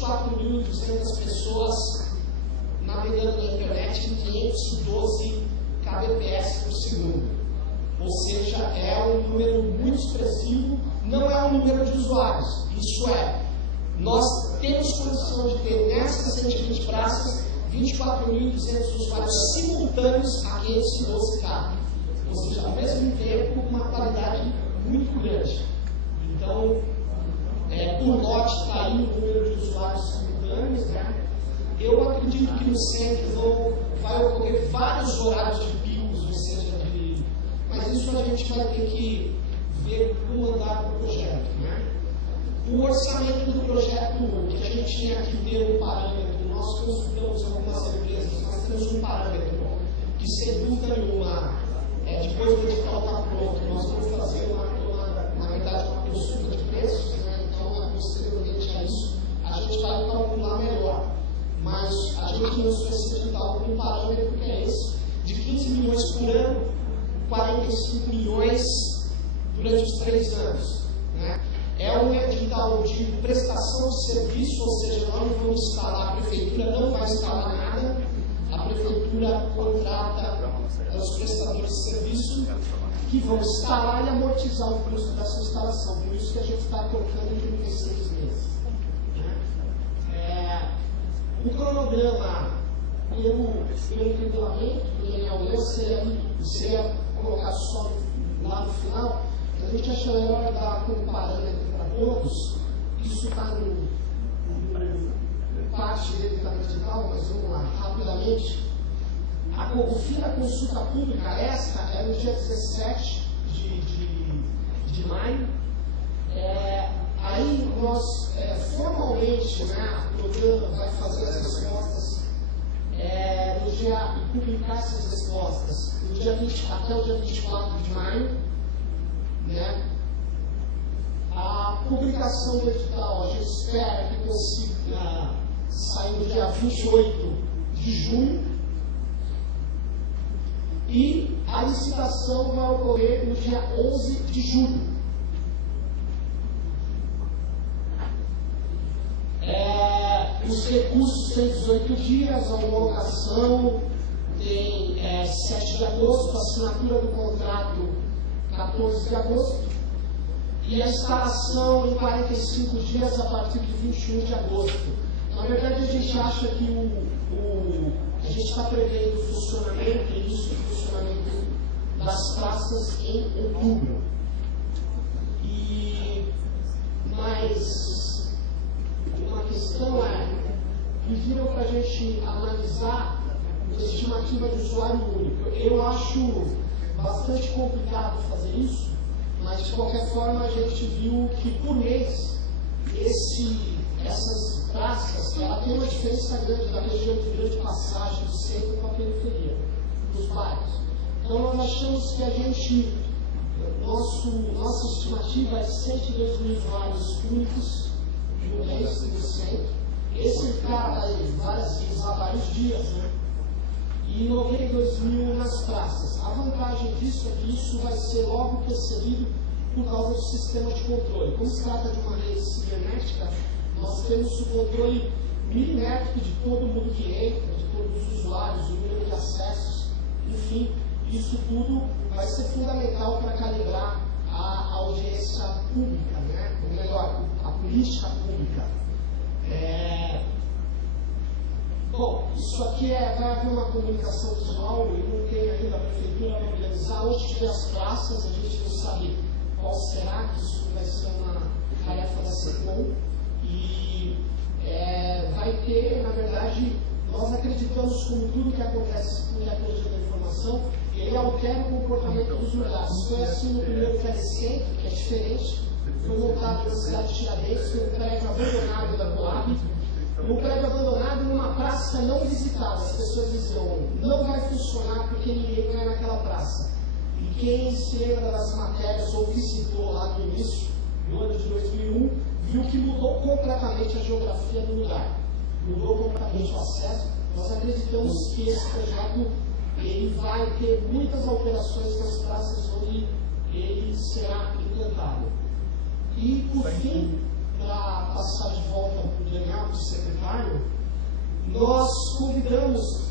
24.200 pessoas navegando na internet em 512 kbps por segundo. Ou seja, é um número muito expressivo, não é um número de usuários. Isso é, nós temos condição de ter nessas 120 praças 24.200 usuários simultâneos a 512K. Ou seja, ao mesmo tempo, uma qualidade muito grande. Então, por lote está aí o número de usuários simultâneos, né? Eu acredito que no centro vai ocorrer vários horários de picos, ou seja, mas isso a gente vai ter que ver como andar o projeto, né? O orçamento do projeto, que a gente tinha que ter um parâmetro, nós consultamos algumas empresas, nós temos um parâmetro que, sem dúvida nenhuma, depois do edital estar pronto, nós vamos fazer na verdade, uma consulta de preços, né? Então, posteriormente a isso, a gente vai calcular melhor. Mas a gente lançou esse edital com um parâmetro que é esse, de 15 milhões por ano, 45 milhões durante os 3 anos. Né? É um edital de prestação de serviço, ou seja, nós não vamos instalar, a prefeitura não vai instalar nada, a prefeitura contrata os prestadores de serviço que vão instalar e amortizar o custo dessa instalação. Por isso que a gente está colocando em 36 meses. O cronograma, pelo regulamento do Daniel seria colocado só lá no final, a gente acha melhor dar como parâmetro para todos. Isso está no parte dele da edital, mas vamos lá, rapidamente. O fim da consulta pública, esta é no dia 17 de maio. Aí nós, formalmente, né, a programa vai fazer as respostas e publicar essas respostas no dia até o dia 24 de maio. Né? A publicação do edital, a gente espera que consiga sair no dia 28 de junho. E a licitação vai ocorrer no dia 11 de julho. Os recursos têm 18 dias, a homologação tem 7 de agosto, a assinatura do contrato 14 de agosto e a instalação em 45 dias a partir de 21 de agosto. Na verdade, a gente acha que a gente está prevendo o funcionamento, início do funcionamento das praças em outubro. Mas uma questão pediram para a gente analisar a estimativa de usuário único. Eu acho bastante complicado fazer isso, mas de qualquer forma a gente viu que por mês essas praças, ela tem uma diferença grande da região de grande passagem do centro com a periferia, dos bairros. Então nós achamos que nossa estimativa é 102 mil usuários únicos no mês no centro. Esse cara vários dias, né? E 92 mil nas praças. A vantagem disso é que isso vai ser logo percebido por causa do sistema de controle. Como se trata de uma rede cibernética, nós temos o controle milimétrico de todo mundo que entra, de todos os usuários, o número de acessos, enfim, isso tudo vai ser fundamental para calibrar a audiência pública, né? Ou melhor, a política pública. Bom, isso aqui vai haver uma comunicação visual, eu não tenho ainda a prefeitura para organizar. Onde tiver as praças, a gente não sabe qual será, que isso vai ser uma tarefa da SECOM. E vai ter, na verdade, nós acreditamos como tudo que acontece com tecnologia da informação, ele altera o comportamento dos lugares. Foi assim no primeiro telecentro, que é diferente, foi montado na cidade de Tiradentes, foi um prédio abandonado da Coab, um prédio abandonado numa praça não visitada. As pessoas diziam, não vai funcionar porque ninguém vai naquela praça. E quem se lembra das matérias ou visitou lá no início, no ano de 2001, viu que mudou completamente a geografia do lugar. Mudou completamente o acesso. Nós acreditamos que esse projeto ele vai ter muitas alterações nas praças onde ele será implantado. E, por fim, para passar de volta para o Daniel, nós convidamos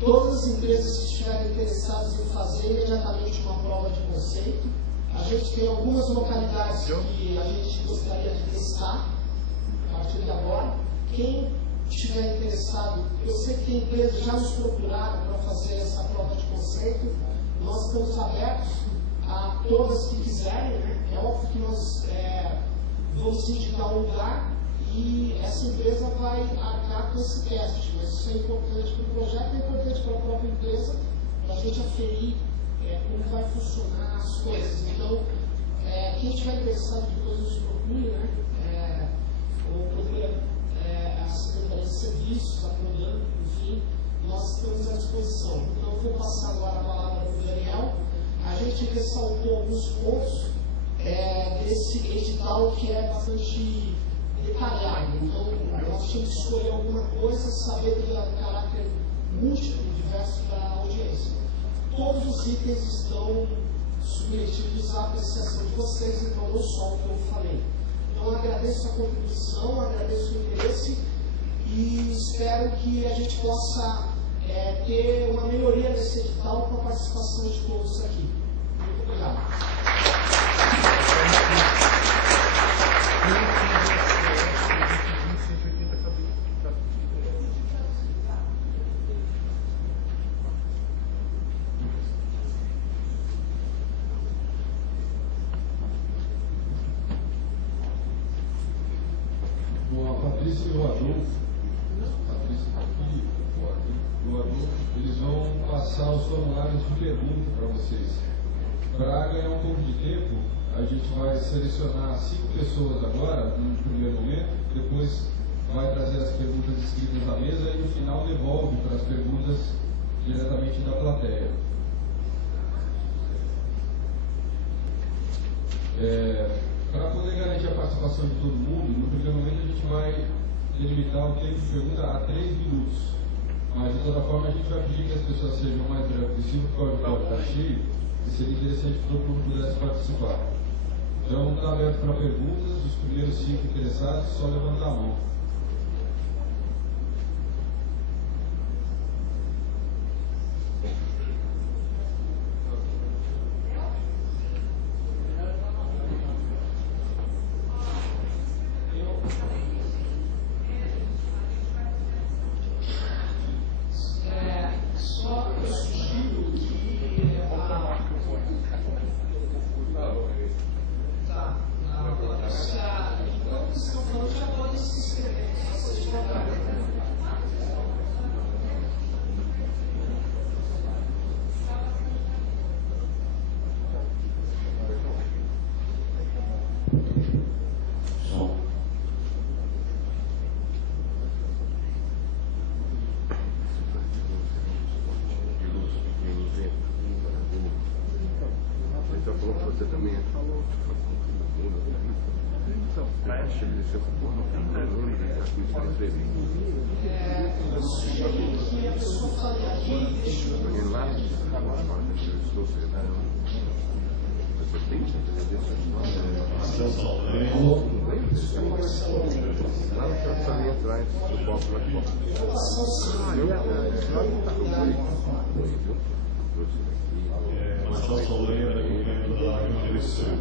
todas as empresas que estiverem interessadas em fazer imediatamente uma prova de conceito. A gente tem algumas localidades que a gente gostaria de testar a partir de agora. Quem estiver interessado, eu sei que tem empresas já nos procuraram para fazer essa prova de conceito. Nós estamos abertos a todas que quiserem, né? É óbvio que nós vamos indicar um lugar e essa empresa vai arcar com esse teste, mas isso é importante para o projeto, é importante para a própria empresa, para a gente aferir como vai funcionar as coisas. Então, quem estiver interessado, depois nos procure, né? Ou procura a Secretaria de Serviços, a Prodan, enfim, nós estamos à disposição. Então, eu vou passar agora a palavra para o Daniel. A gente ressaltou alguns pontos desse edital que é bastante detalhado. Então, nós tínhamos que escolher alguma coisa, saber do caráter múltiplo e diverso da audiência. Todos os itens estão submetidos à apreciação de vocês, então não só o que eu falei. Então, eu agradeço a contribuição, agradeço o interesse e espero que a gente possa ter uma melhoria nesse edital com a participação de todos aqui. Muito obrigado. Patrícia e o Adolfo, eles vão passar os formulários de pergunta para vocês. Para ganhar um pouco de tempo, a gente vai selecionar 5 pessoas agora, no primeiro momento, depois vai trazer as perguntas escritas na mesa e no final devolve para as perguntas diretamente da plateia. Para poder garantir a participação de todo mundo, no primeiro momento a gente vai delimitar o tempo de pergunta a 3 minutos. Mas, de toda forma, a gente vai pedir que as pessoas sejam mais breves possível, porque o auditório está cheio e seria interessante que todo mundo pudesse participar. Então, está aberto para perguntas. Os primeiros 5 interessados, só levantar a mão. Você também falou. Eu sugeri que a pessoa fale aqui e deixe o Marcelo Saldanha, da Governo da Rio Grande do Sul.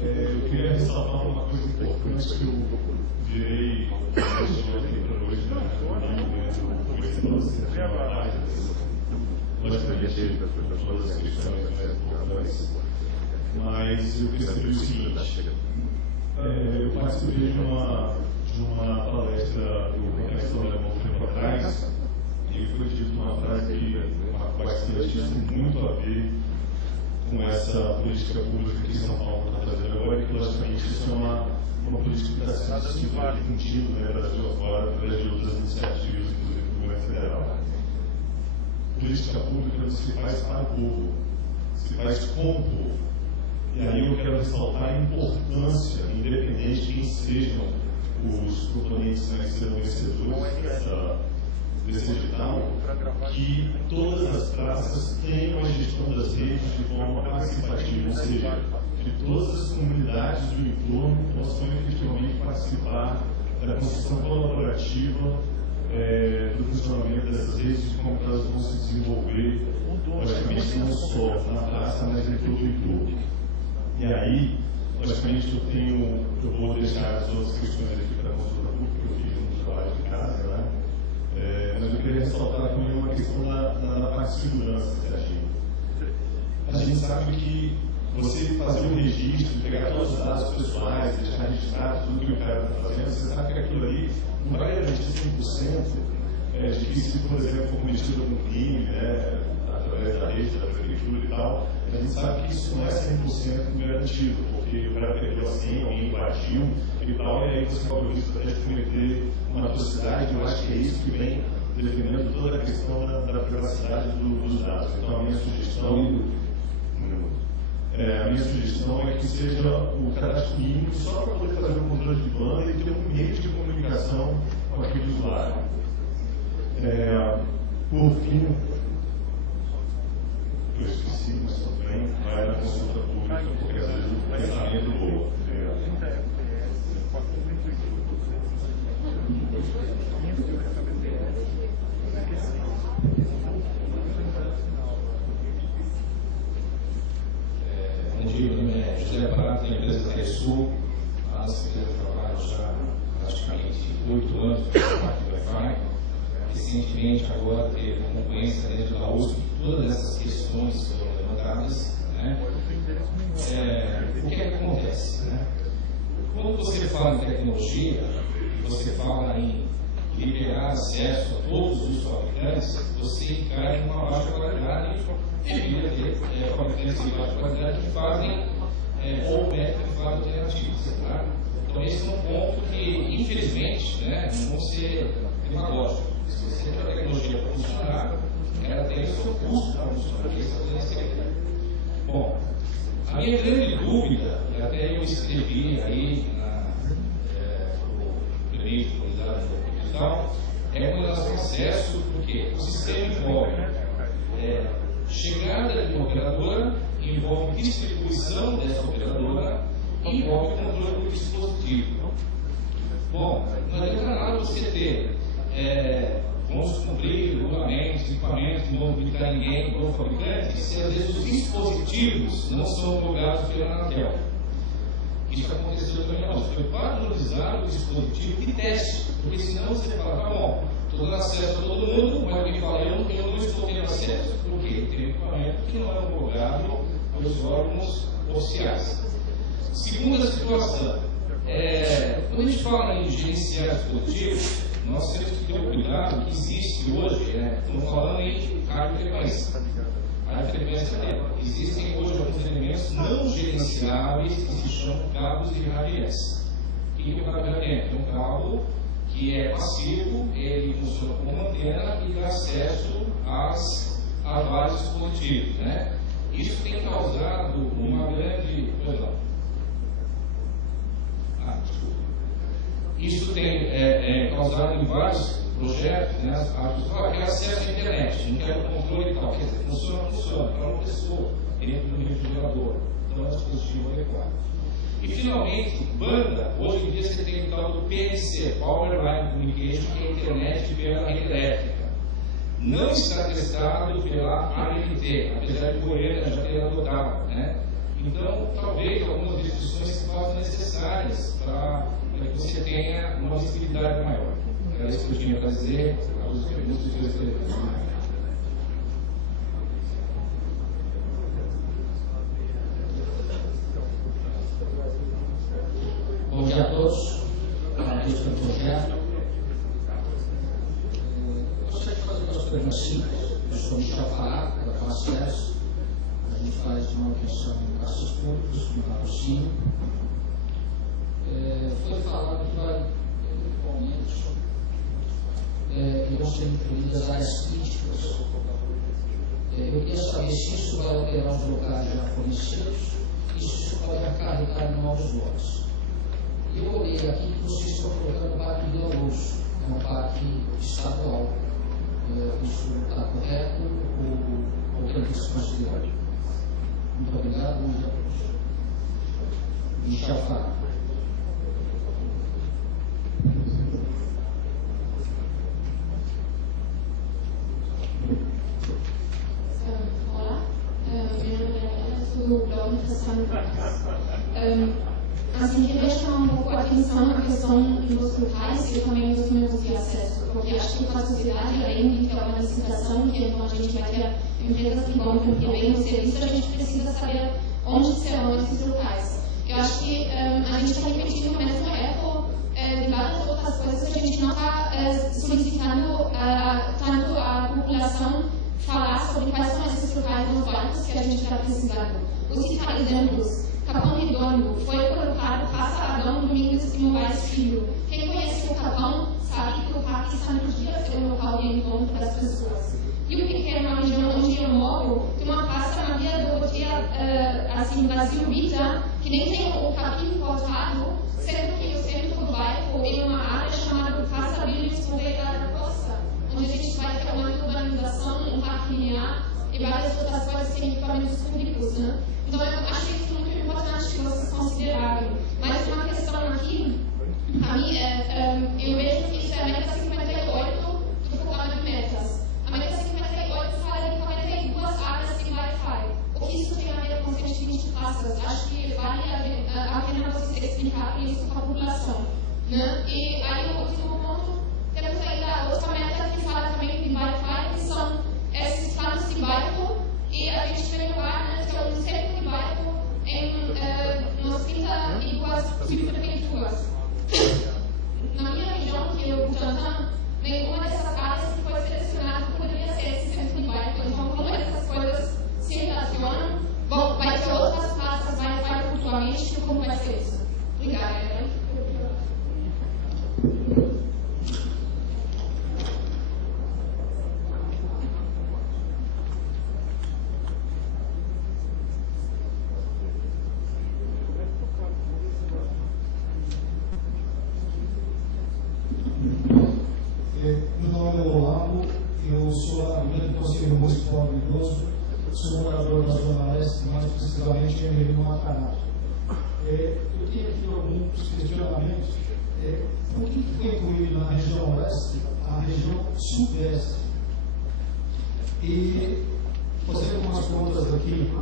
Eu queria ressaltar uma coisa importante que eu virei aqui para hoje, logicamente, todas as questões mais importantes, mas eu percebi o seguinte: eu participei de uma palestra do professor Alemão um tempo atrás, e foi dito uma frase que tem muito a ver com essa política pública que São Paulo está fazendo agora, e que, logicamente, isso é uma política que está sendo discutida e contínua, né, Brasil afora, através de outras iniciativas, inclusive do governo federal. Política pública não se faz para o povo, se faz com o povo. E aí eu quero ressaltar a importância, independente de quem sejam os proponentes, né, que serão vencedores desse edital, que todas as praças tenham a gestão das redes de forma participativa, ou seja, que todas as comunidades do entorno possam efetivamente participar da construção colaborativa do funcionamento dessas redes, de como elas vão se desenvolver, logicamente, não só na praça, mas em todo o entorno. E aí, logicamente, eu vou deixar as outras questões aqui para a consulta pública, que eu fiz no trabalho de casa, né? Mas eu queria ressaltar também uma questão da parte de segurança da gente. A gente sabe que você fazer um registro, pegar todos os dados pessoais, deixar registrado tudo que o cara está fazendo, você sabe que aquilo ali não vai garantir 100% de que, se, por exemplo, for cometido algum crime, né, através da rede, da prefeitura e tal, a gente sabe que isso não é 100% garantido, porque o cara perdeu a senha, alguém invadiu e tal, e aí você corre o risco até de cometer uma atrocidade. Eu acho que é isso que vem defendendo toda a questão da privacidade dos dados. Então, a minha sugestão é que seja o cadastro mínimo só para poder fazer um controle de banda e ter um meio de comunicação com aquele usuário. Por fim, eu esqueci, mas tudo bem, vai na consulta pública, porque às vezes o pensamento voa. Bom dia, meu nome é José Prata, da empresa Telesul. A nossa empresa trabalha já praticamente 8 anos na parte do Wi-Fi. Recentemente, agora, teve uma concorrência dentro da USP, todas essas questões foram levantadas. Né? O que é que acontece? Né? Quando você fala em tecnologia, você fala em liberar acesso a todos os fabricantes, você cai em uma baixa qualidade devido a ter fabricantes de baixa qualidade que fazem ou métodos de fazem alternativas. Tá? Então, esse é um ponto que, infelizmente, né, não vão ser demagógicos. Se você tem a tecnologia para funcionar, ela tem o seu custo para funcionar. Isso é segredo. Bom, a minha grande dúvida, até eu escrevi aí no primeiro de qualidade da digital, é com relação ao acesso, porque o sistema envolve chegada de uma operadora, envolve distribuição dessa operadora e envolve controle do dispositivo. Bom, não adianta nada você ter vamos cumprir regulamentos, equipamentos, não vão publicar ninguém como fabricante, se às vezes os dispositivos não são homologados pela Anatel. Isso aconteceu também nós. Foi padronizado o dispositivo de teste, porque senão você fala, tá bom, estou dando acesso a todo mundo, mas alguém fala, eu não estou tendo acesso. Por quê? Tem equipamento que não é homologado pelos órgãos oficiais. Segunda situação, quando a gente fala em gerenciar dispositivos, nós temos que ter o cuidado que existe hoje, estamos falando em radiofrequência. Radiofrequência existem hoje alguns elementos não gerenciáveis que se chamam cabos de radiância. O que é o cabo de radiância? É um cabo que é passivo, ele funciona como antena e dá acesso a vários dispositivos. Né? Isso tem causado uma grande. Isso tem causado em vários projetos, né, as pessoas querem acesso à internet, não querem controle e tal. Quer dizer, funciona para uma pessoa dentro do refrigerador, então é um dispositivo adequado. E finalmente, banda, hoje em dia você tem o tal do PNC, Power Line Communication, que é a internet pela rede elétrica. Não está testado pela ANT, apesar de Goiânia já ter adotado. Né? Então, talvez algumas restrições se façam necessárias para que você tenha uma visibilidade maior. Era isso que eu tinha para dizer. As perguntas que eu escrevi. Bom dia a todos. Parabéns pelo projeto. Gostaria de fazer duas perguntas simples. Eu sou Michel Fará, da Facesso. A gente faz de manutenção em gastos públicos, no patrocínio. Foi falado que vai, eventualmente, irão ser incluídas áreas críticas. Eu queria saber se isso vai alterar os locais já fornecidos e se isso pode acarretar em novos lotes. Eu olhei aqui que vocês estão colocando o Parque Vila Luz, é um parque estadual. Isso está correto ou tem que se considerar? Muito obrigado, bom dia a todos. Michel Fará. interessante. Assim, queria chamar um pouco a atenção à questão dos locais e também dos meios de acesso, porque acho que para a sociedade, além de ter uma licitação, que então a gente vai ter empresas que vão cumprir bem o serviço, a gente precisa saber onde serão esses locais. Eu acho que a gente está repetindo o mesmo erro de várias outras coisas, a gente não está solicitando tanto a população falar sobre quais são esses locais nos bairros que a gente está precisando. Vou citar exemplos. Capão Redondo foi colocado Praça Adão Domingos e Moraes Filho. Quem conhece o Capão sabe que o parque está no dia ser um local de encontro das pessoas. E o pequeno, na região onde eu moro, tem uma praça na Via Doroteia, assim, Brasil Vita, que nem tem o capim cortado, sendo que o centro do bairro é uma área chamada Praça Williams Correia da Costa, onde a gente vai ter uma urbanização, um parque linear e várias outras coisas que têm equipamentos públicos, né? Então eu acho isso muito importante que vocês considerarem. Mas uma questão aqui, para mim, eu vejo que isso é a meta 58 do programa de metas. A meta 58 fala de 42 áreas de Wi-Fi. O que isso tem a ver com 120 praças? Acho que vale a pena vocês explicarem isso para a população. Né? E aí, o último ponto, temos ainda a outra meta que fala também de Wi-Fi, que são esses planos de bairro, e a gente vai levar, né, que é um centro de bairro em umas 32 subprefeituras. Na minha região, que é o Butantã, nenhuma dessas áreas que foi selecionada poderia ser esse centro de bairro. Então, como essas coisas se relacionam, bom, vai ter outras praças, vai futuramente, como vai ser isso? Obrigada. Meu nome é Olavo, eu sou amigo do Conselho Municipal do Idoso, sou morador da Zona Leste, mais precisamente em Rio Matarazzo. Eu tenho aqui alguns questionamentos. Por que foi incluído na região Oeste a região Sudeste? E fazendo umas contas aqui,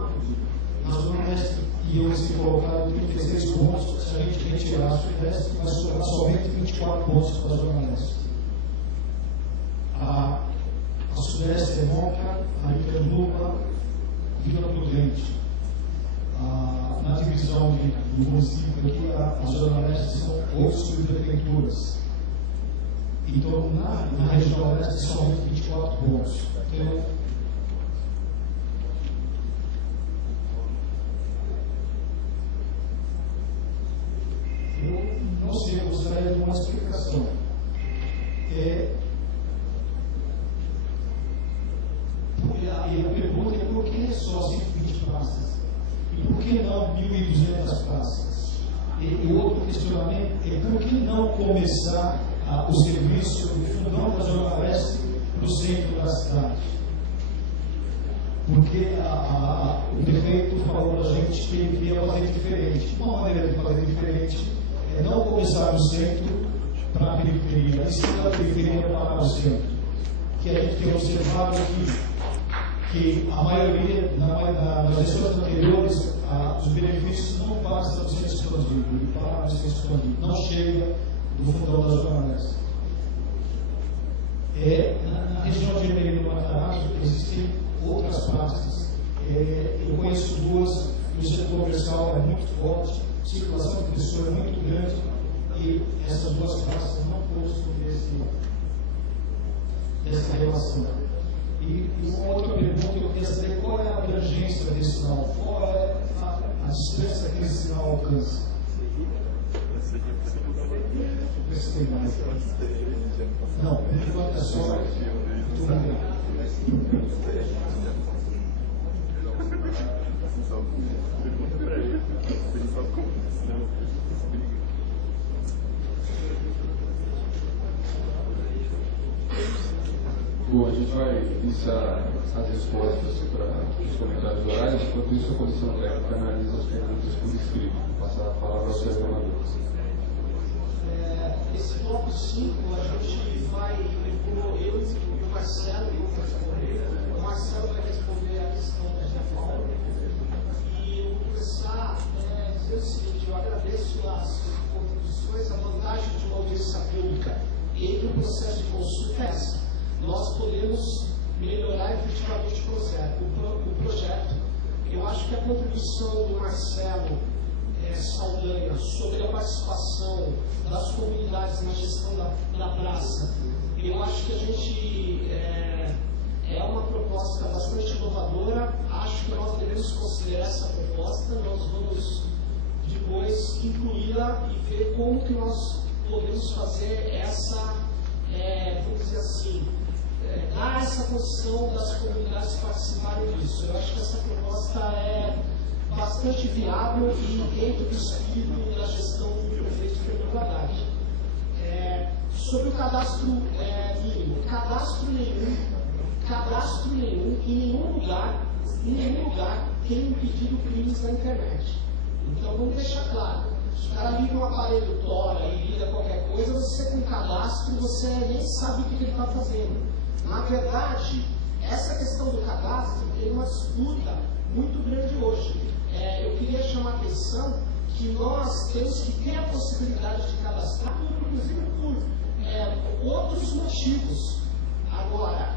na Zona Leste iam se colocar 36 pontos, se a gente retirar a Sudeste, vai sobrar somente 24 pontos para a Zona Leste. A Sudeste é Moca, a Itanuba, Vila Prudente. Na divisão do município aqui, a Zona Leste são 8 subprefeituras. Então, na região Leste são 24 pontos. Então, eu não sei, eu gostaria de uma explicação. E a pergunta é por que só 120 praças? E por que não 1.200 praças? E outro questionamento é por que não começar o serviço do fundão da Zona Leste no centro da cidade? Porque o prefeito falou para a gente que ele queria fazer diferente. Uma maneira de fazer diferente é não começar no centro para a periferia, e sim da periferia para o centro. Que a gente tem observado que a maioria, nas gestões anteriores, os benefícios não passam do centro expandido, ele para no centro expandido, não chega do fundão da Zona Leste. Na região de Ermelino do Matarazzo existem outras praças. Eu conheço duas, o setor comercial é muito forte, a circulação de pessoas é muito grande, e essas duas praças não constam dessa relação. E uma outra pergunta, eu queria saber qual é a abrangência desse sinal, qual é a distância que esse sinal alcança. Não, por enquanto é só. Muito obrigado. Bom, a gente vai iniciar as respostas para os comentários orais, enquanto isso a comissão técnica analisa as perguntas por escrito. Vou passar a palavra ao senhor governador. Esse bloco 5 a gente vai, eu e o Marcelo e eu vou responder. O Marcelo vai responder a questão da reforma. E eu vou começar dizendo o seguinte: eu agradeço as contribuições. A vantagem de uma audiência pública entre o processo de consulta é essa: nós podemos melhorar efetivamente o projeto. Eu acho que a contribuição do Marcelo Saldanha sobre a participação das comunidades na gestão da praça, eu acho que a gente é uma proposta bastante inovadora. Acho que nós devemos considerar essa proposta. Nós vamos depois incluí-la e ver como que nós podemos fazer essa, vamos dizer assim, dar essa condição das comunidades participarem disso. Eu acho que essa proposta é bastante viável e dentro do espírito da gestão do prefeito Fernando Haddad. Sobre o cadastro mínimo, cadastro nenhum, em nenhum lugar tem impedido crimes na internet. Então vamos deixar claro: se o cara liga um aparelho Tora e liga qualquer coisa, você com cadastro, você nem sabe o que ele está fazendo. Na verdade, essa questão do cadastro tem uma disputa muito grande hoje. Eu queria chamar a atenção que nós temos que ter a possibilidade de cadastrar, inclusive por outros motivos. Agora,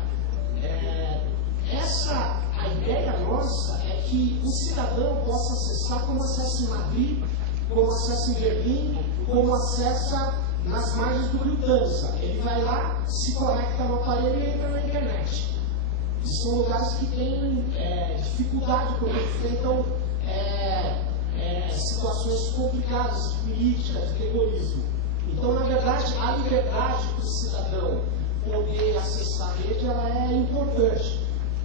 a ideia nossa é que o cidadão possa acessar como acessa em Madrid, como acessa em Berlim, como acessa nas margens do Rio Dança. Ele vai lá, se conecta no aparelho e entra na internet. E são lugares que têm dificuldade, porque enfrentam situações complicadas de política, de terrorismo. Então, na verdade, a liberdade para o cidadão poder acessar a rede, ela é importante.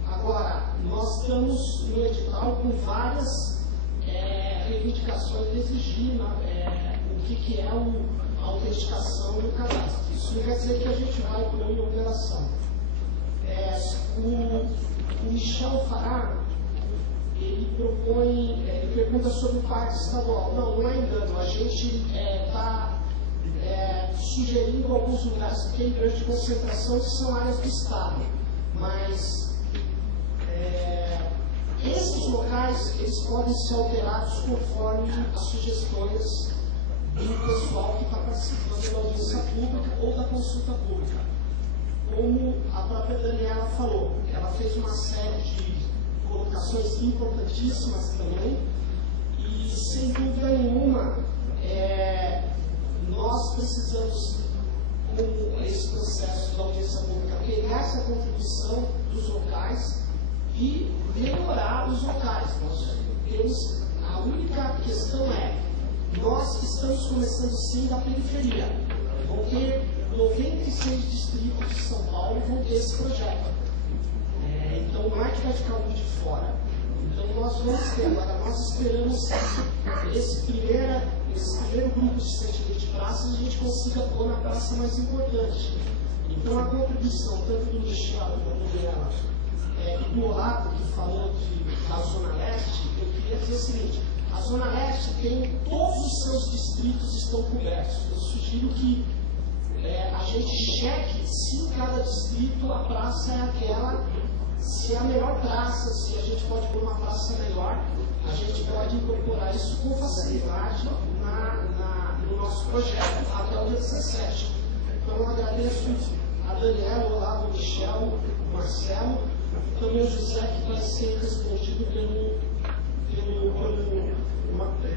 Agora, nós estamos no edital com várias reivindicações exigindo o que é a autenticação do cadastro. Isso não quer dizer que a gente vai por uma operação. O Michel Fará, ele pergunta sobre o parque estadual. Não é engano. A gente está sugerindo alguns lugares que tem grande concentração, que são áreas do Estado. Mas esses locais, eles podem ser alterados conforme as sugestões do pessoal que está participando da audiência pública ou da consulta pública. Como a própria Daniela falou, ela fez uma série de colocações importantíssimas também, e sem dúvida nenhuma nós precisamos, com esse processo da audiência pública, pegar essa contribuição dos locais e melhorar os locais. A única questão nós estamos começando sim da periferia. Vão ter 96 distritos de São Paulo vão ter esse projeto. Então não é que vai ficar muito de fora. Então nós vamos ter. Agora nós esperamos esse primeiro grupo de 120 praças a gente consiga pôr na praça mais importante. Então a contribuição tanto do Michel quanto dela e do Olavo, que falou da Zona Leste, eu queria dizer o seguinte: a Zona Leste tem todos os seus distritos estão cobertos. Eu sugiro que a gente cheque se em cada distrito a praça é aquela, se é a melhor praça, se a gente pode pôr uma praça melhor, a gente pode incorporar isso com facilidade no nosso projeto até o dia 17. Então eu agradeço a Daniela, o Olavo, o Michel, o Marcelo, e também o José, que vai ser respondido pelo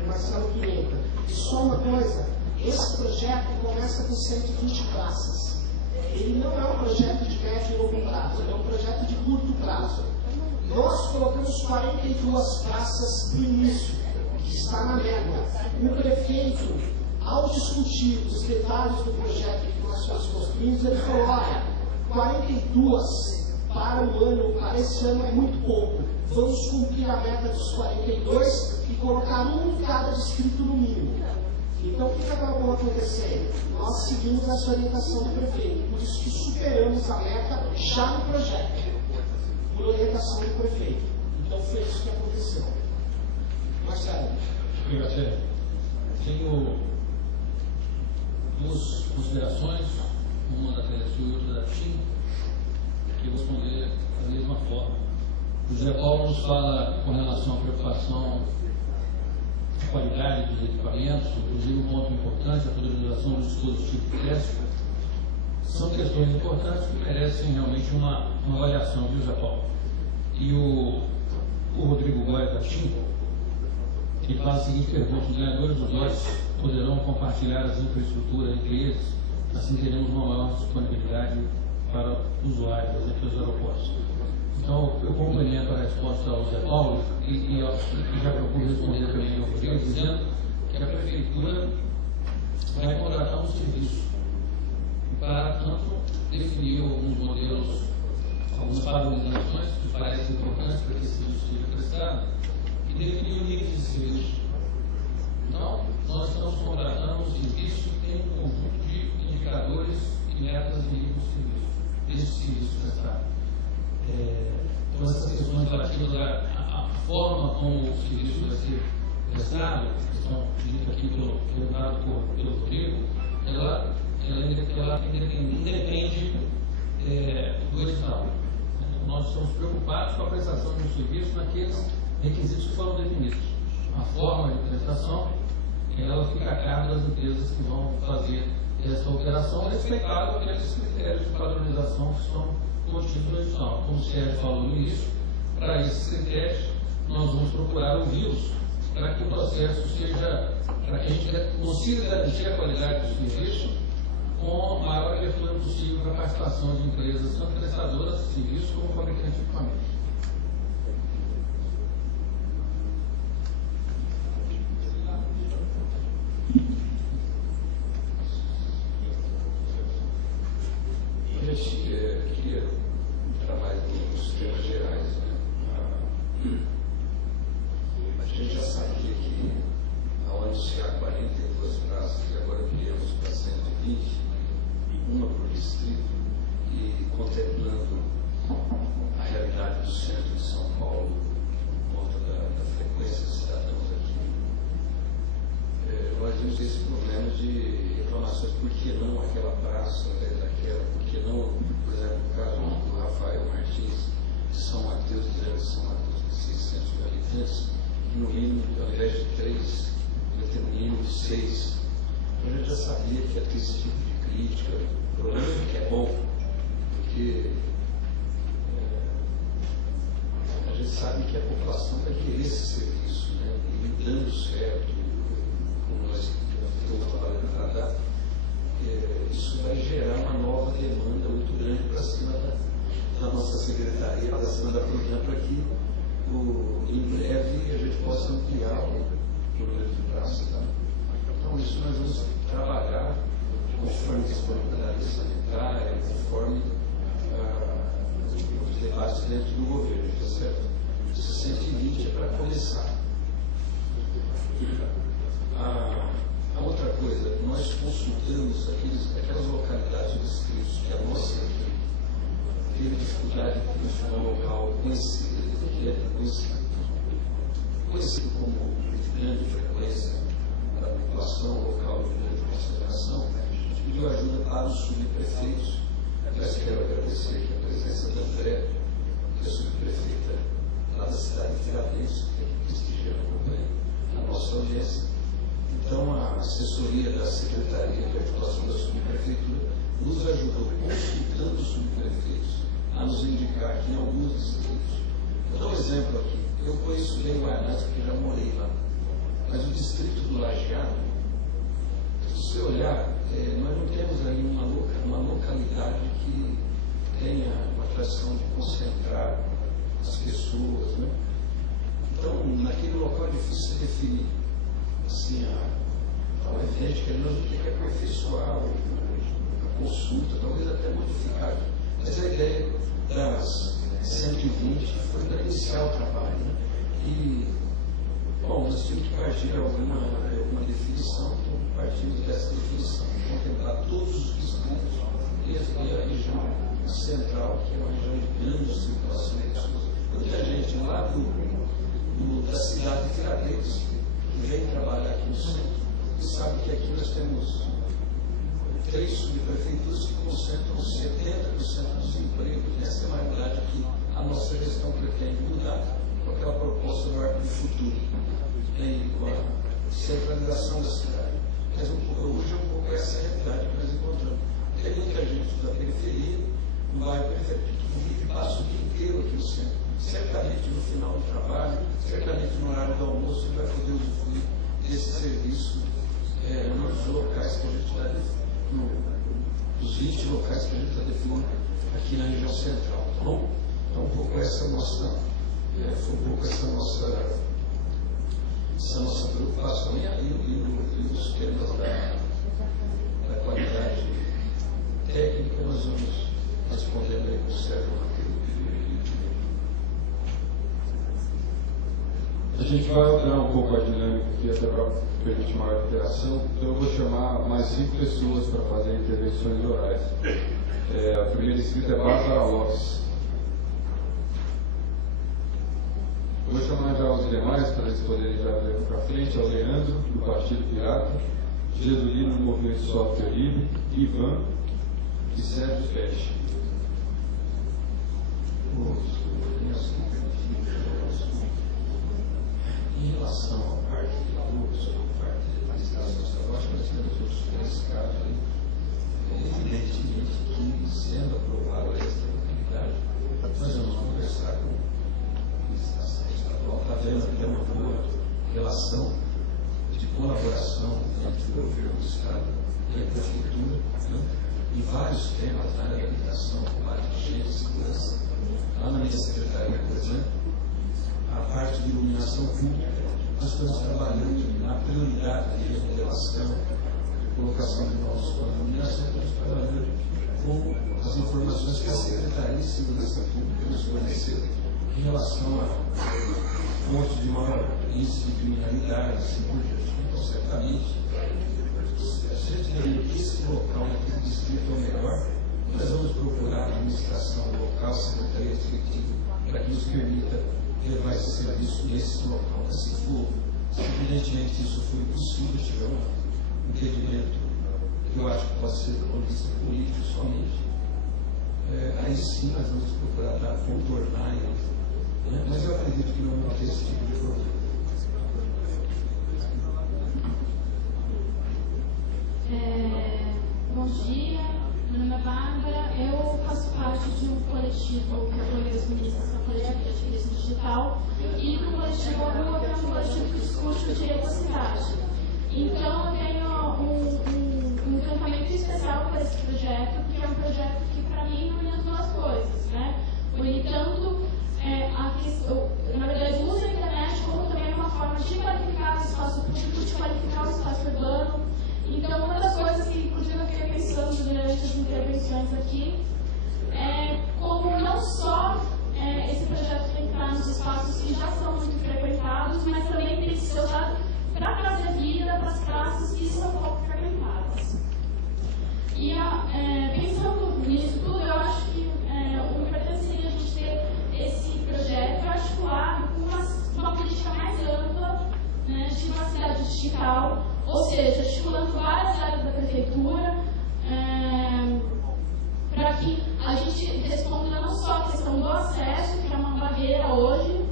Marcelo Pimenta. E só uma coisa: esse projeto começa com 120 praças. Ele não é um projeto de médio e longo prazo, ele é um projeto de curto prazo. Nós colocamos 42 praças no início, que está na meta. O prefeito, ao discutir os detalhes do projeto que nós estamos construindo, ele falou: olha, 42 para o ano, para esse ano é muito pouco. Vamos cumprir a meta dos 42 e colocar um em cada distrito no mínimo. Então, o que acabou acontecendo? Nós seguimos essa orientação do prefeito, por isso que superamos a meta já no projeto, por orientação do prefeito. Então, foi isso que aconteceu. Marcelo. Obrigado. Tenho duas considerações, uma da Telesur e outra da TIM. e responder da mesma forma. O José Paulo nos fala com relação à preocupação de qualidade dos equipamentos, inclusive um ponto importante, a padronização do dispositivo de teste. São questões importantes que merecem realmente uma avaliação, viu, José Paulo? E o Rodrigo Goya da TIM, que faz a seguinte pergunta: os ganhadores dos lotes poderão compartilhar as infraestruturas entre eles, assim teremos uma maior disponibilidade para usuários entre os aeroportos. Então, eu complemento a resposta ao Zé Paulo e já procuro responder também ao Rodrigo, dizendo que a Prefeitura vai contratar um serviço para, tanto, definir alguns modelos, algumas padronizações que parecem importantes para que esse serviço seja prestado, e definir o nível de serviço. Então, nós estamos contratando um serviço que tem um conjunto de indicadores e metas de nível de serviço, desse serviço prestado. Então, essas questões relativas à forma como o serviço vai ser prestado, que estão ditas aqui pelo Rodrigo, ela independe do edital. Nós estamos preocupados com a prestação de um serviço naqueles requisitos que foram definidos. A forma de prestação, ela fica a cargo das empresas que vão fazer essa operação, respeitado aqueles critérios de padronização que estão contidos no edital. Como o Sérgio falou no início, para esses critérios, nós vamos procurar ouvi-los para que o processo seja, para que a gente consiga garantir a qualidade do serviço com a maior abertura possível para a participação de empresas, tanto prestadoras de serviço como fabricantes de equipamento. Queria entrar mais nos temas gerais. Né? A gente já sabia que aonde há 42 praças e agora criamos para 120, uma por distrito, e contemplando a realidade do centro de São Paulo, por conta da frequência de cidadãos aqui, nós temos esse problema de reclamações: por que não aquela praça ao invés daquela, por que não, por exemplo, o caso do Rafael Martins de São Mateus, dizendo que São Mateus tem 600 mil habitantes, e no mínimo, ao invés de 3, vai ter um mínimo de 6. Então a gente já sabia que ia ter esse tipo de crítica. O problema é que é bom, porque a gente sabe que a população vai querer esse serviço, né? E dando certo, como nós estamos trabalhando para dar, isso vai gerar uma nova demanda muito grande para cima da nossa secretaria, para cima da Projan, para que em breve a gente possa ampliar o número de praças. Tá? Então, isso nós vamos trabalhar conforme a disponibilidade sanitária, conforme os debates dentro do governo, tá certo? Esse 120 é para começar. A outra coisa, nós consultamos aquelas localidades distritos que a nossa equipe teve dificuldade de funcionar um local conhecido, que é conhecido como de grande frequência da população, local de grande concentração. A gente pediu ajuda para os subprefeitos. Aliás, quero agradecer aqui a presença da André, que é subprefeita lá da cidade de Tiradentes, que é prestigiando a nossa audiência. Então, a assessoria da Secretaria de Articulação da Subprefeitura nos ajudou, consultando os subprefeitos, a nos indicar aqui em alguns distritos. Vou dar um exemplo aqui. Eu conheço bem Guaianazes porque já morei lá. Mas o distrito do Lajeado, se você olhar, nós não temos aí uma localidade que tenha uma tradição de concentrar as pessoas, né? Então, naquele local é difícil se definir. Assim, é evidente que nós vamos ter que aperfeiçoar a consulta, talvez até modificar. Mas a ideia das 120 foi para iniciar o trabalho. Né? E, bom, nós tínhamos que partir de alguma definição, então partimos dessa definição, contemplar todos os distritos e a região central, que é uma região de grande circulação de pessoas. Muita gente lá da cidade de Tiradentes vem trabalhar aqui no centro e sabe que aqui nós temos 3 subprefeituras que concentram 70% dos empregos. Essa é a maior centralização da cidade. Mas hoje é um pouco essa realidade que nós encontramos. Tem muita gente da periferia, no bairro periférico, que vive e passa o dia inteiro aqui no centro. Certamente no final do trabalho, certamente no horário do almoço, ele vai poder usufruir desse serviço nos locais que a gente está definindo, nos 20 locais que a gente está definindo aqui na região central. Tá bom? Então, um pouco essa nossa, foi um pouco essa nossa preocupação e os temas da qualidade técnica. Nós vamos respondendo aí com o Sérgio Mateus. A gente vai alterar um pouco a dinâmica aqui, até para permitir maior interação. Então, eu vou chamar mais 5 pessoas para fazer intervenções orais. A primeira inscrita é Bárbara Lopes. Vou chamar já os demais para eles poderem já vir para frente. É o Leandro, do Partido Pirata, Jesulino, do Movimento Software Livre, Ivan e Sérgio Peixe. Em relação à parte de alunos, à parte de administração pedagógica, nós temos outros 3 casos aí. Evidentemente que, sendo aprovada esta atividade, nós vamos conversar com a administração estadual. Está vendo que tem uma boa relação de colaboração entre o governo do Estado e a Prefeitura, né? Em vários temas na área da habitação, combate à enchente, segurança. Lá na minha secretaria, por exemplo, a parte de iluminação pública, nós estamos trabalhando na prioridade de remodelação, de colocação de novos planos de iluminação, estamos trabalhando com as informações que a Secretaria de Segurança Pública nos forneceu em relação a fontes de maior índice de criminalidade, assim por diante. Então, certamente, a gente teria que esse local naquele distrito é o melhor, nós vamos procurar a administração local, a Secretaria Executiva, para que nos permita levar esse serviço nesse local. Mas se evidentemente isso for impossível, tiver um impedimento que eu acho que pode ser do ponto de vista político somente, aí sim nós vamos procurar contornar ele, né? Mas eu acredito que não vai ter esse tipo de problema. Bom dia, meu nome é Bárbara, eu faço parte de um coletivo que apoia as ministras, um coletivo de ativismo digital, e no coletivo ABU é um coletivo que discute o direito à cidade. Então eu tenho um encantamento especial para esse projeto, porque é um projeto que para mim une as duas coisas, né? Une tanto na verdade usa a internet como também uma forma de qualificar o espaço público, de qualificar o espaço urbano. Então, uma das coisas que, inclusive, eu fiquei pensando durante as intervenções aqui é como não só esse projeto tem que estar nos espaços que já são muito frequentados, mas também tem que ser usado para trazer vida para as classes que são pouco frequentadas. E pensando nisso tudo, eu acho que o importante seria a gente ter esse projeto articulado com uma política mais ampla, né, de uma cidade digital, ou seja, articulando várias áreas da prefeitura, para que a gente responda não só a questão do acesso, que é uma barreira hoje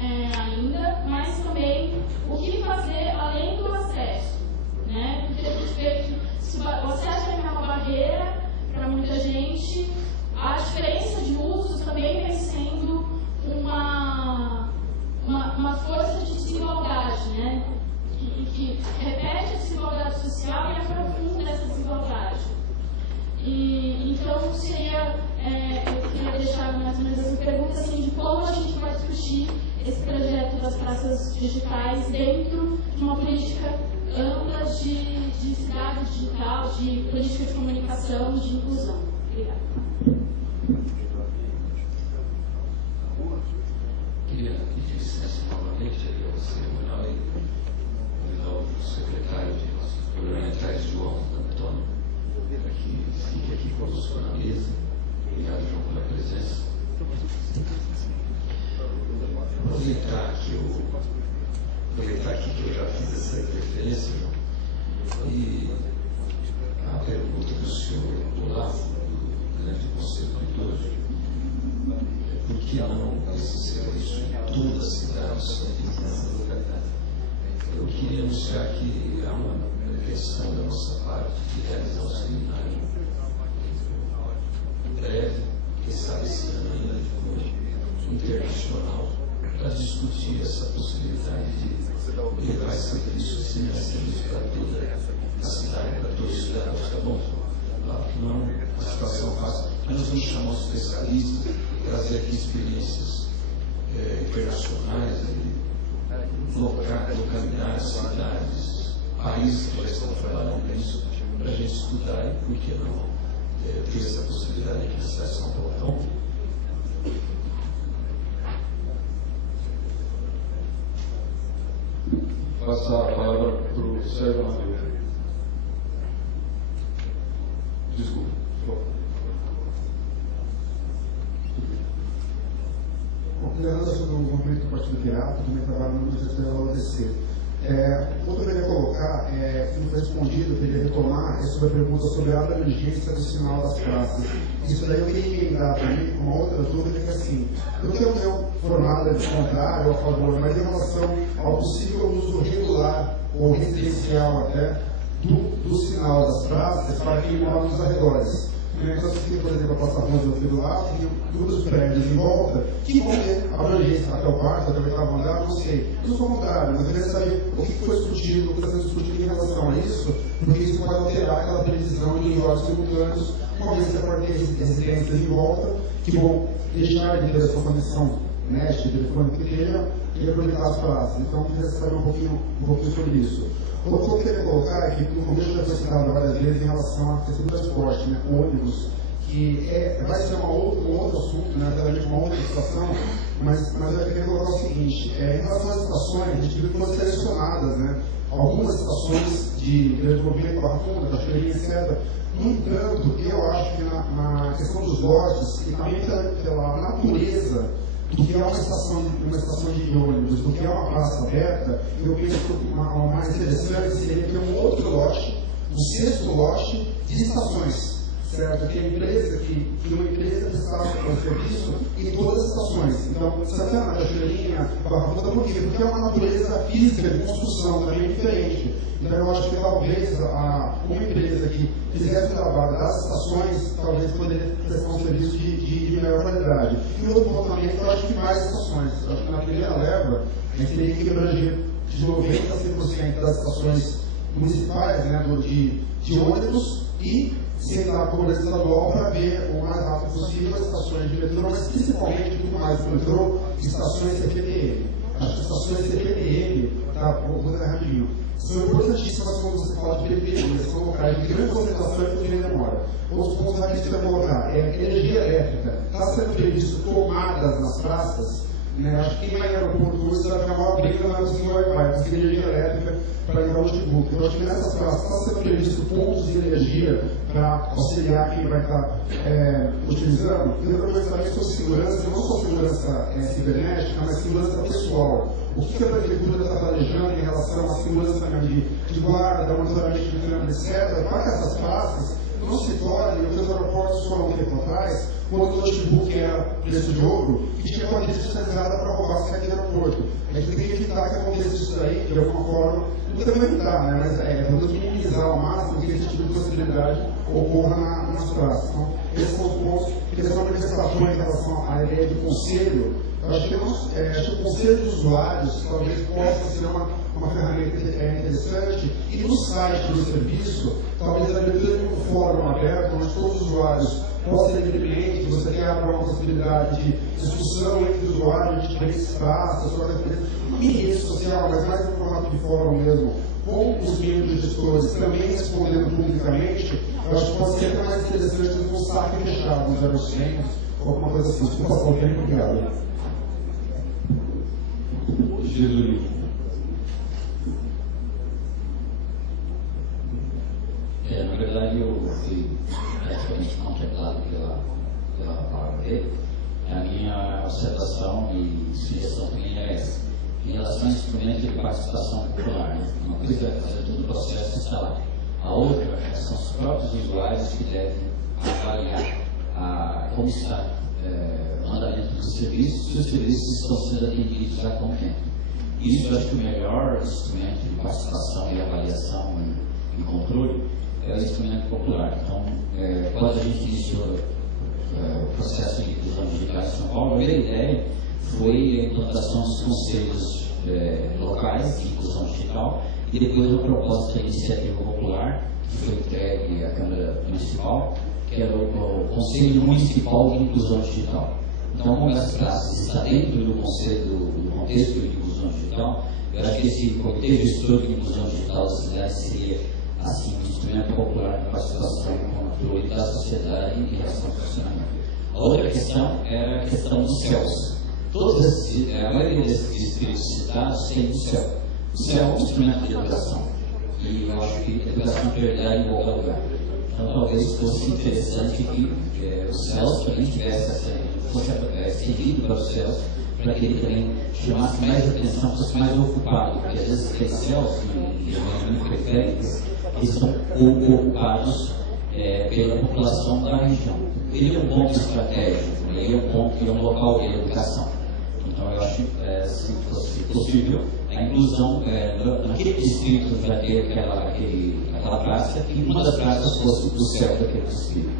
ainda, mas também o que fazer além do acesso, né? Porque a gente vê que se o acesso ainda é uma barreira para muita gente, a diferença de usos também vem sendo uma força de desigualdade, né? Que repete a desigualdade social e aprofunda essa desigualdade. Então, eu queria deixar mais ou menos essa pergunta assim, de como a gente vai discutir esse projeto das praças digitais dentro de uma política ampla de cidade digital, de política de comunicação, de inclusão. Obrigada. Queria pedir licença novamente a você, Manuel, e convidar o secretário de Relações Governamentais, João Antônio, para que fique aqui conosco na mesa. Obrigado, João, pela presença. Aproveitar aqui que eu já fiz essa interferência, João, e a pergunta do senhor Olavo, do grande conselho do idoso, por que não esse serviço em toda a cidade, só em nessa localidade? Eu queria nos anunciar que há uma pretensão da nossa parte de realizar um seminário em breve, quem sabe esse ano ainda de cunho internacional, para discutir essa possibilidade de levar serviços semi-serviços para toda a cidade, para todos os cidadãos, tá bom? Não é uma situação fácil, mas nós vamos chamar os especialistas, trazer aqui experiências internacionais, localidades, cidades, países que já estão trabalhando nisso, para a gente estudar e, por que não, ter essa possibilidade aqui na cidade de São Paulo. Então, passar a palavra para o Sérgio Amadeu. Desculpa. Leandro, eu sou do movimento do Partido Pirata, também trabalho no Ministério da ODC. O que eu queria colocar, que não foi respondido, eu queria retomar, é sobre a pergunta sobre a abrangência do sinal das praças. Isso daí eu queria emendar também com uma outra dúvida, que é assim, eu tenho formada de contrário ou a favor, mas em relação ao possível uso regular ou residencial até do sinal das praças para quem mora nos arredores. Então, se por exemplo, a Praça Rosa do Filho lá, tem duas prédios em volta que vão ter abrangência até o quarto, até o oitavo andar, não sei. Eu sou contrário, mas eu queria saber o que foi discutido, o que está sendo discutido em relação a isso, porque isso pode alterar aquela previsão de horários simultâneos, uma vez que pode ter residências em volta, que vão deixar de ter a sua conexão net, telefônica que tenha, e aproveitar as praças. Então, eu queria saber um pouquinho sobre isso. O que eu queria colocar é que no começo já foi citado várias vezes em relação à questão do transporte, né, ônibus, que vai ser um outro assunto, né, realmente uma outra situação, mas eu queria colocar o seguinte, em relação às estações, a gente viu que foram selecionadas, né, algumas estações de desenvolvimento Barra Funda, Cachoeirinha, etc. No entanto, eu acho que na questão dos lotes, e também pela natureza do que é uma estação de ônibus, do que é uma praça aberta, eu penso que o mais interessante seria ter um outro lote, um sexto lote de estações, certo? Que uma empresa prestasse o serviço em todas as estações. Então, Santana, Cachoeirinha, Barra Funda, por quê? Porque é uma natureza física de construção também diferente. Então, eu acho que talvez uma empresa que fizesse o trabalho das estações, talvez poderia prestar um serviço de melhor qualidade. E outro ponto também, eu acho que mais estações. Eu acho que na primeira leva, a gente teria que abranger de 90% a 100% das estações municipais, né, de ônibus, e sentar a cobrança estadual para ver o mais rápido possível as estações de metrô, mas principalmente, muito mais do metrô, estações CPTM. As estações CPTM, vou dar rapidinho, são importantíssimas quando você fala de periferia, são locais de grande concentração e de demora. Outros pontos aqui que você vai colocar energia elétrica. Está sendo previsto tomadas nas praças, né? Acho que quem vai em aeroporto hoje vai ficar uma briga, não vai conseguir Wi-Fi, vai conseguir energia elétrica para ligar o notebook. Então, acho que nessas praças está sendo previsto pontos de energia para auxiliar quem vai estar utilizando. E outra coisa também sobre segurança, não só segurança cibernética, mas segurança pessoal. O que a prefeitura está planejando em relação à segurança de guarda, monitoramento de câmera, etc., para que essas praças não se tornem, porque os aeroportos foram um tempo atrás, quando o notebook era preço de ouro, e tinha uma rede especializada para roubar as saídas do aeroporto. A gente tem que evitar que aconteça isso daí, de alguma forma, não tem que evitar, né? Mas vamos minimizar ao máximo que esse tipo de possibilidade ocorra nas praças. Então, esses são os pontos que são manifestações em relação à ideia de conselho. Eu acho que o conselho de usuários talvez possa ser uma ferramenta interessante, e no site do serviço, talvez a abertura de um fórum aberto, onde todos os usuários possam ser independentes, você quer abrir uma possibilidade de discussão entre os usuários de diferentes praças, uma mini rede social, mas mais no formato de fórum mesmo, com os membros gestores também respondendo publicamente. Eu acho que pode ser até mais interessante do que um saque fechado, uns 0,100, ou alguma coisa assim. Desculpa só o tempo, obrigado. Jesus. Na verdade, eu fui praticamente contemplado pela palavra dele. A minha observação e sugestão também é essa. Em relação a instrumentos de participação popular, né? Uma coisa é fazer todo o processo instalar. A outra são os próprios usuários que devem avaliar como está o andamento dos serviços, se os serviços estão sendo atendidos a contento. Isso eu acho que o melhor instrumento de participação e avaliação e controle é o instrumento popular. Então, quando a gente iniciou o processo de inclusão digital em São Paulo, a primeira ideia foi a implantação dos conselhos locais de inclusão digital e depois uma proposta da iniciativa popular que foi entregue à Câmara Municipal, que era o Conselho Municipal de Inclusão Digital. Então, como essa classe está dentro do conselho, do contexto de inclusão digital, eu acho que esse Comitê Gestor de Inclusão Digital da cidade seria, assim, um instrumento popular de participação e controle da sociedade em relação ao funcionamento. A outra questão era a questão dos céus. A maioria desses distritos citados tem o céu. O céu é um instrumento de educação. E eu acho que a educação de verdade em qualquer lugar. Então, talvez fosse interessante que os céus também fosse estendido para os céus, para que ele também chamasse mais atenção, fosse mais ocupado. Porque às vezes tem céus, em regiões muito periféricas, que são pouco ocupados pela população da região. Ele é um ponto estratégico, ele é um ponto, é um local de educação. Então, eu acho que, se fosse possível, a inclusão naquele distrito já ter aquela praça, que uma das praças fosse do céu daquele distrito.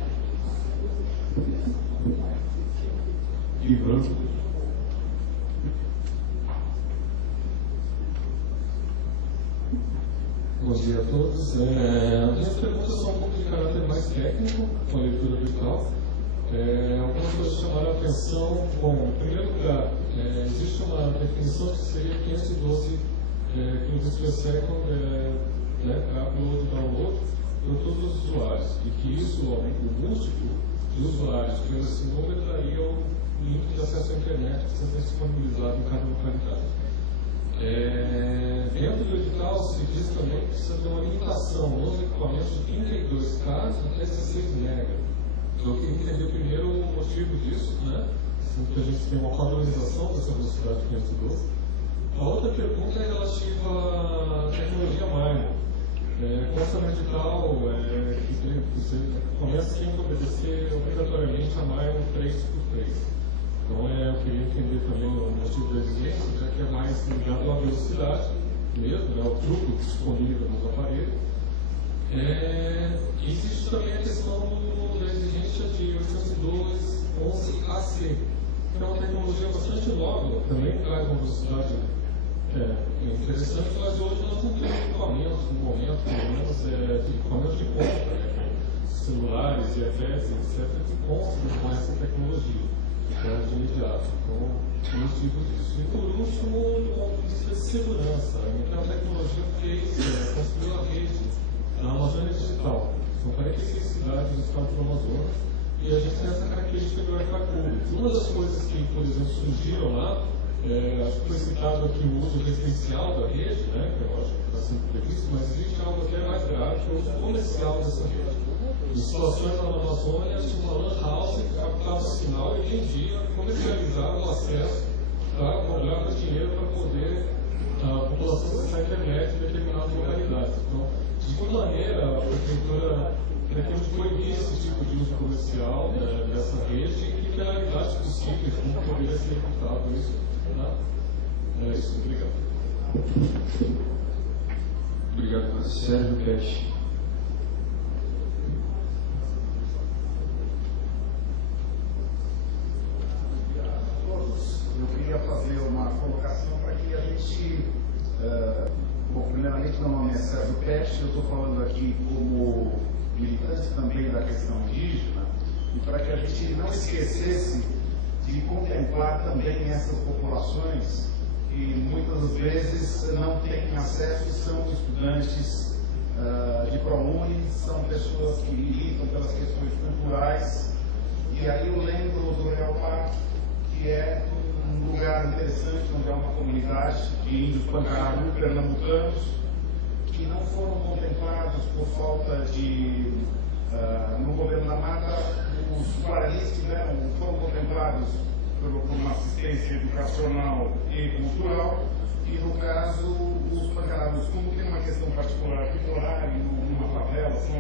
Bom dia a todos. Minhas perguntas são um pouco de caráter mais técnico, com a leitura virtual. Algumas coisas chamaram a atenção. Bom, em primeiro lugar, existe uma definição que seria 512 kbps upload e download para todos os usuários, e que isso, o múltiplo de usuários pelo esse número daria o link de acesso à internet que precisa ser disponibilizado em cada localidade. Dentro do edital se diz também que precisa ter uma limitação nos equipamentos de 32K até 16 MB. Eu queria entender primeiro o motivo disso, né? Sendo que a gente tem uma padronização dessa velocidade 512. A outra pergunta é relativa à tecnologia Miner. Consta no edital que você começa tem que obedecer obrigatoriamente a Miner 3x3. Então eu queria entender também o motivo da exigência, já que é mais ligado à velocidade mesmo, ao throughput disponível nos aparelhos. Existe também a questão da exigência de 802.11ac, que é uma tecnologia bastante nova, também traz uma velocidade interessante, mas hoje nós não temos equipamentos, no momento, pelo menos, equipamentos de ponta, celulares, iPads, etc., que constam com essa tecnologia, que é de imediato. Então, motivo disso. E por último, do ponto de vista de segurança, a tecnologia construiu a rede na Amazônia Digital. São 46 cidades do estado do Amazonas e a gente tem essa característica do Wi-Fi público. Uma das coisas que, por exemplo, surgiram lá, acho que foi citado aqui o uso residencial da rede, né, que eu acho que está sendo previsto, mas existe algo que é mais grave, que é o uso comercial dessa rede. Em situações lá na Amazônia, tinha uma lan house que captava sinal e vendia, comercializava o acesso, cobrava dinheiro para poder a população acessar a internet em determinadas localidades. Então, de que maneira a prefeitura pretende proibir esse tipo de uso comercial dessa rede e que penalidades possíveis, como poderia ser evitado isso? É isso, obrigado. Obrigado, Sérgio Pet. Eu queria fazer uma colocação para que a gente, bom, primeiramente meu nome é Sérgio Peste, eu estou falando aqui como militante também da questão indígena, e para que a gente não esquecesse de contemplar também essas populações que muitas vezes não têm acesso, são estudantes de ProUni, são pessoas que militam pelas questões culturais, e aí eu lembro do Real Parque, que é um lugar interessante, onde há uma comunidade de índios Pancararu, pernambucanos, que não foram contemplados por falta de, no governo da mata, os guaranis foram contemplados por uma assistência educacional e cultural, e no caso, os Pancararus, como tem uma questão particular que morar numa favela, são